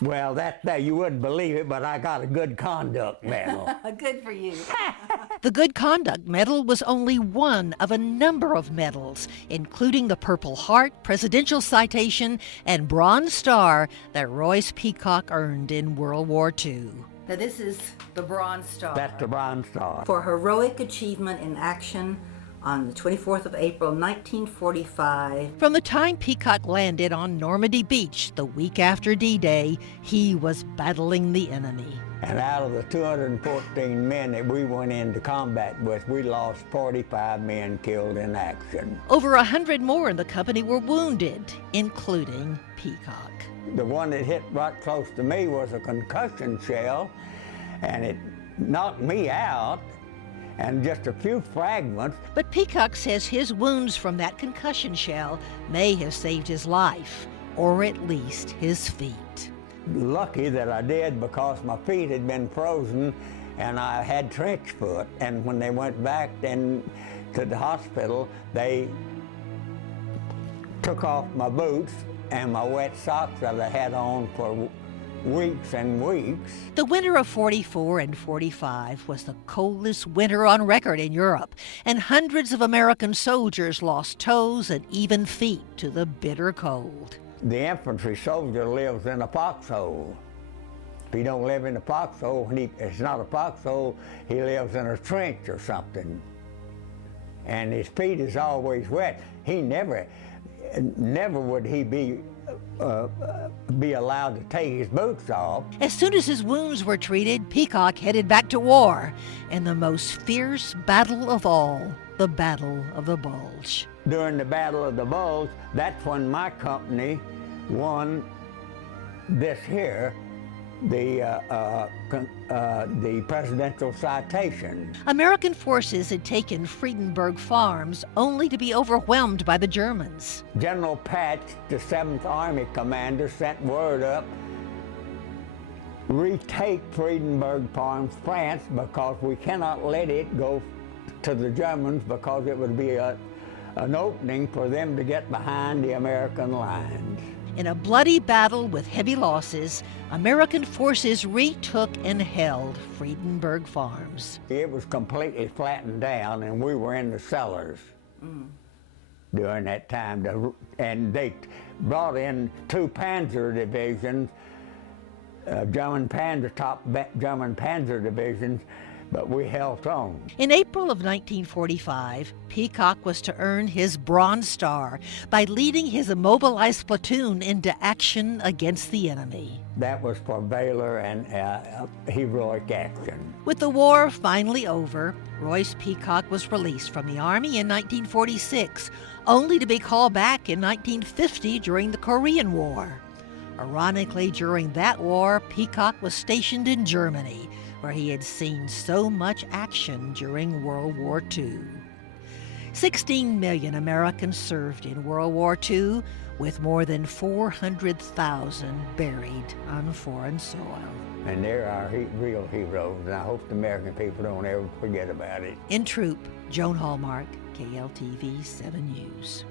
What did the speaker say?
Well, you wouldn't believe it, but I got a good conduct medal. Good for you. The Good Conduct Medal was only one of a number of medals, including the Purple Heart, Presidential Citation, and Bronze Star that Royce Peacock earned in World War II. Now this is the Bronze Star. That's the Bronze Star. For heroic achievement in action on the 24th of April, 1945. From the time Peacock landed on Normandy Beach the week after D-Day, he was battling the enemy. And out of the 214 men that we went into combat with, we lost 45 men killed in action. Over 100 more in the company were wounded, including Peacock. The one that hit right close to me was a concussion shell, and it knocked me out, and just a few fragments. But Peacock says his wounds from that concussion shell may have saved his life, or at least his feet. Lucky that I did, because my feet had been frozen and I had trench foot. And when they went back then to the hospital, they took off my boots and my wet socks that I had on for weeks and weeks. The winter of 44 and 45 was the coldest winter on record in Europe, and hundreds of American soldiers lost toes and even feet to the bitter cold. The infantry soldier lives in a foxhole. If he don't live in a foxhole, it's not a foxhole, he lives in a trench or something. And his feet is always wet. He never would he be allowed to take his boots off. As soon as his wounds were treated, Peacock headed back to war in the most fierce battle of all, the Battle of the Bulge. During the Battle of the Bulge, that's when my company won this here, the Presidential Citation. American forces had taken Friedenberg Farms only to be overwhelmed by the Germans. General Patch, the 7th Army commander, sent word up, retake Friedenberg Farms, France, because we cannot let it go to the Germans, because it would be an opening for them to get behind the American lines. In a bloody battle with heavy losses, American forces retook and held Friedenberg Farms. It was completely flattened down, and we were in the cellars during that time. And they brought in 2 Panzer divisions, German Panzer divisions, but we held on. In April of 1945, Peacock was to earn his Bronze Star by leading his immobilized platoon into action against the enemy. That was for valor and heroic action. With the war finally over, Royce Peacock was released from the Army in 1946, only to be called back in 1950 during the Korean War. Ironically, during that war, Peacock was stationed in Germany, where he had seen so much action during World War II. 16 million Americans served in World War II, with more than 400,000 buried on foreign soil. And they're our real heroes, and I hope the American people don't ever forget about it. In Troop, Joan Hallmark, KLTV 7 News.